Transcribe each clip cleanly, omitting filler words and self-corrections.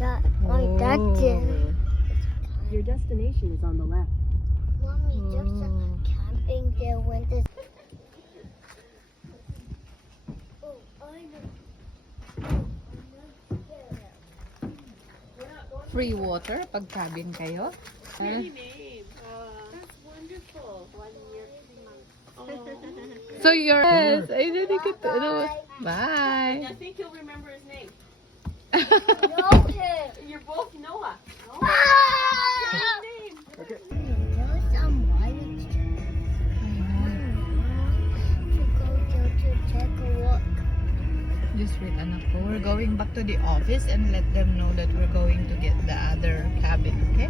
That's it. Your destination is on the left. Mommy, there's a camping there when this. Oh, I know. Free water pag cabin kayo. Pretty name. That's wonderful. 1 year, 3 months. So you're... Yes, I didn't get to know. Bye. I think you'll remember his name. No, him. You're both Noah. Ah! Name. There's some white. To go to take a walk. Just wait, anak ko. We're going back to the office and let them know that we're going to get the other cabin, okay?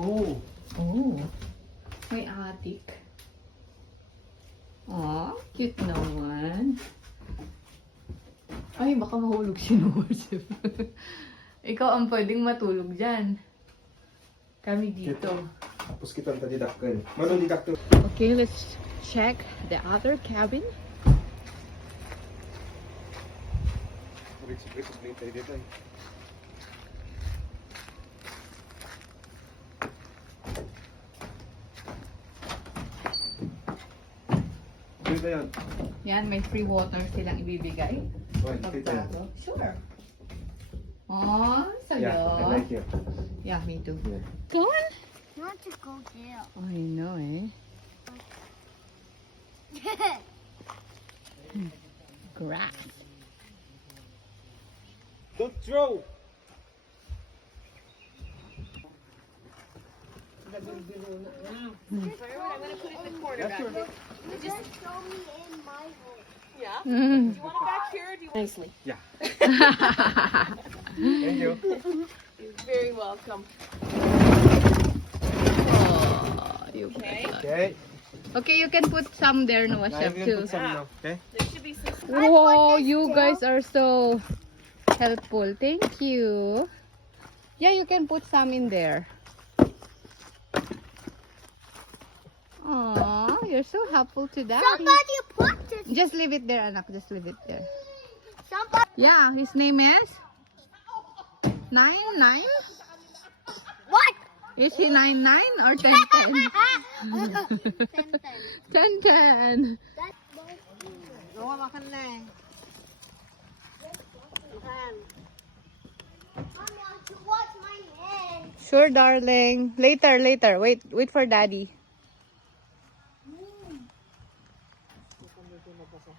Oh, Oh, may attic. Aw, cute naman. Ay, baka mahulog si Joseph. Ikaw ang pwedeng matulog dyan. Kami dito. tapos kita tadi dakkan. Mana di dakkan? Okay, let's check the other cabin. Dito yan. Yan, may free water silang ibibigay. Oh, dito yan. Sure. Oh, sayo. Yeah, I like it. Yeah, me too. Yeah. Go on. Not to go there. I know, eh. Grass. Don't throw. I'm going to put it in the corner back there. Just throw me in my hole. Yeah. Mm. Do you want it back here or do you nicely? Yeah. Thank you. You're very welcome. Oh, you Okay. Okay. Okay, you can put some there, no, Now Chef, you can too. put some now. Okay. There should be some. Whoa, you guys are so helpful. Thank you. Yeah, you can put some in there. Aw, you're so helpful to Daddy. Somebody put this. Just leave it there, anak. Just leave it there. Somebody. Yeah, his name is? Nine? What? Is he 99 or 10? 10? Noah, makan na eh. Watch my hand. Sure, darling. Later. Wait for Daddy.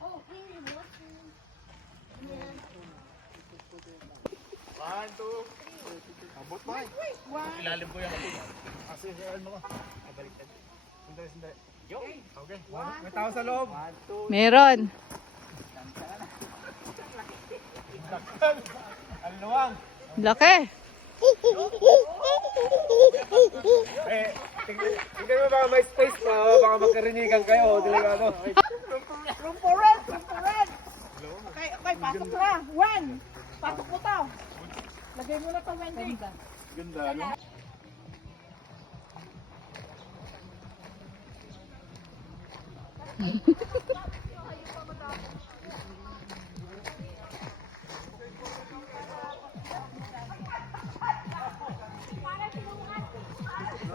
Oh, please watch me. One, two. Abot pa. Ilalim ko yan. Kasi ano ko. Baliktad. Sandali. Yo. Okay. May tao sa loob. One, two. Meron. Ang luwang. Laki. Eh, tingnan mo baka may space pa. Baka magkarinigan kayo. Delikado. Room for rent. Okay, pasok na. One. Pasok mo to. Lagay mo na to, Wendy. Ganda, no?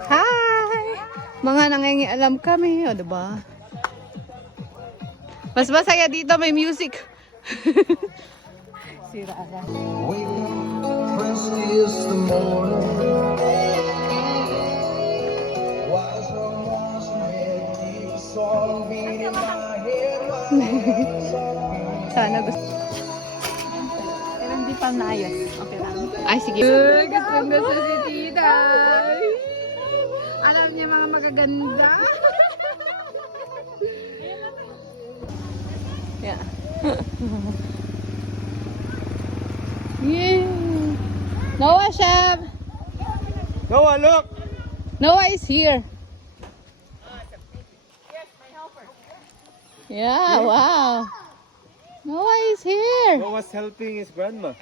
Hi! Mga nangingialam kami, o diba? Mas masaya dito, may music. Sira ka. First is the morning. Wise one was made. Keep a song beat in my head. Sana gusto. Pero hindi pa naayos. Okay lang. Ay, sige. Gusto si Tita. Alam niya mga magaganda. Yeah. Yeah. Noah, Chef. Noah, look! Noah is here. Yes, my helper. Yeah, wow. Noah is here. Noah's helping his grandma.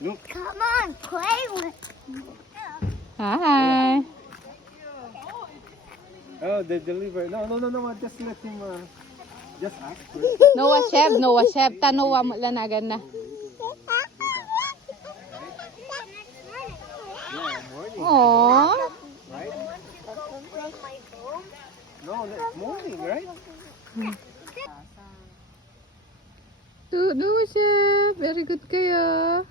Look. Come on, play with. Hi. Oh, they deliver. No. Just let him, just ask. Noah Sheb. Tanowa mo lanagan na. Aww. Right? From my home. No, it's morning, right? Noah Sheb. Very good kayo.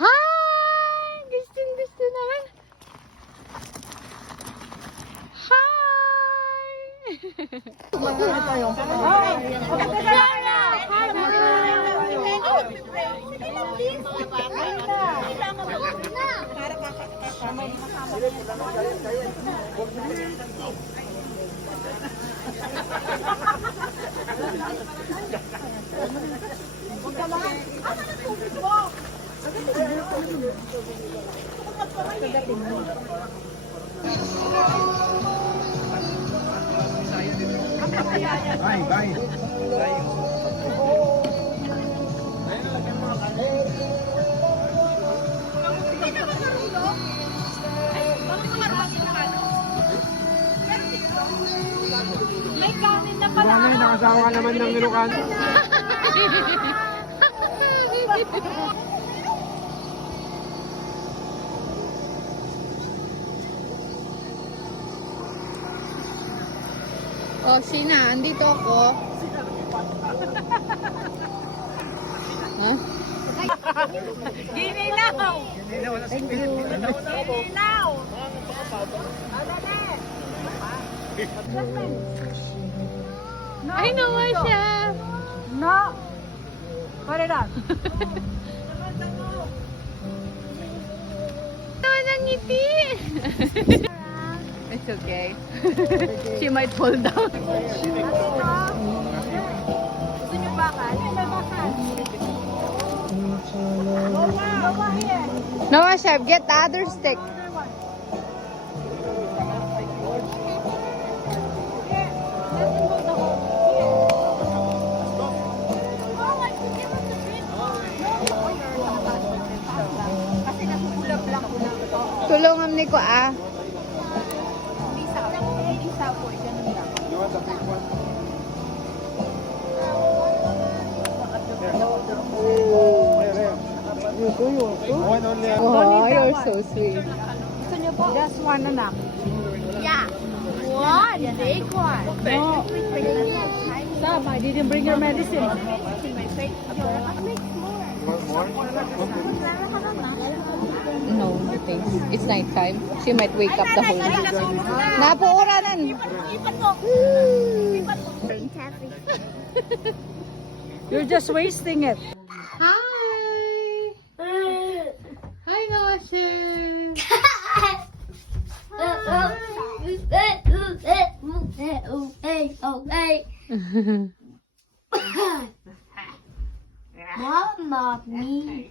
Hi! Gusto naman. Hi! Bye. Nakasawa ka naman ng Ilocano. Oh, Sina, andito ako. Huh? Ginilaw! Ginilaw! Ay, Noah siya. No! Pare lang. Noah ng ngiti. It's okay. She might fall down. Gusto niyo bakal? May bakal. Noah here. Noah, Chef, get the other stick. Kasi natutulog lang ko lang. Tulungan ni ko ah. Isa po, ganun lang. You want the big one? One only. Oh, you're so sweet. Gusto niyo po? Just one anak. Yeah. One big one. No. Stop, I didn't bring your medicine. You want more? No, thanks. It's nighttime. She might wake up the whole day. Napuuranan. You're just wasting it. Hi. Hi, Noah Chef. Mama, me.